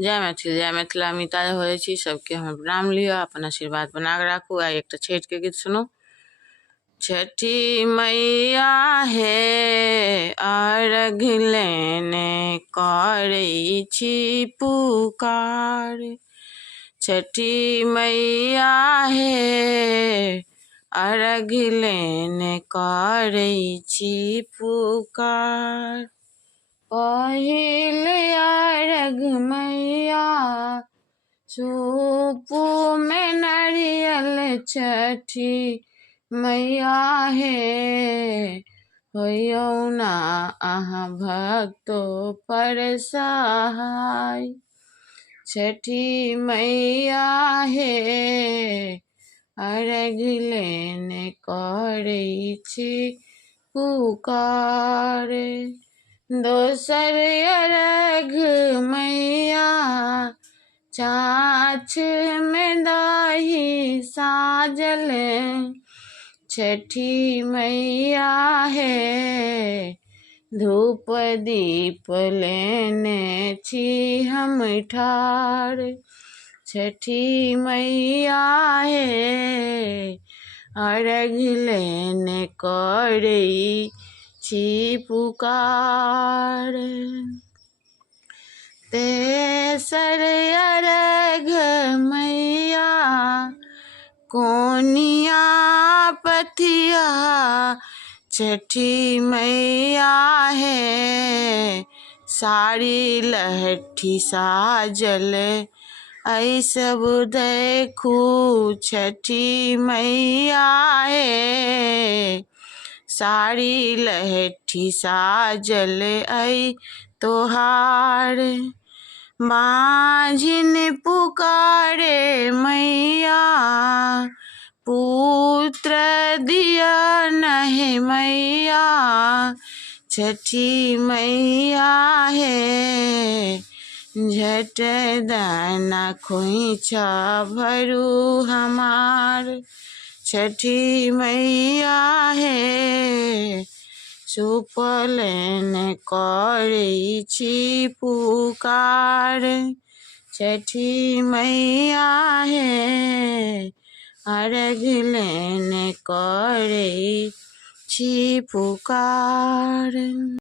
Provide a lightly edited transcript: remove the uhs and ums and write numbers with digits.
जय मैथिल जय मिथिला मिता हो छी सबके हम प्रणाम लियो, अपन आशीर्वाद बना के राखू। आ एक छठ के गीत सुनो। छठी मैया हे अर्घ लेने करै छी पुकार। छठी मैया हे अर्घ लेने करै छी पुकार। पहिल अर्घ मैया सूप में नारियल छठी मैया हे होइयौ ना अहाँ भक्तो पर सहाय। छठी मैया हे अर्घ लेने करै छी पुकार। दोसर अर्घ मैया छाछ में दही साजल। छठी मैया हे धूप दीप लेने छी हम ठार। छठी मैया हे अर्घ लेने करै छी पुकार। तेसर अर्घ मैया कोनिया पथिया। छठी मैया हे साड़ी लहठी साजल। ऐ सब देखू छठी मैया हे साड़ी लहठी साजल ऐ तोहार। माझिन पुकारे मैया पुत्र दिया नहीं मैया। छठी मैया हे झट दाना खोइछा भरू हमार। छठी मैया हे सूप लेने करै छी पुकार। छठी मैया हे अर्घ लेने करै छी पुकार।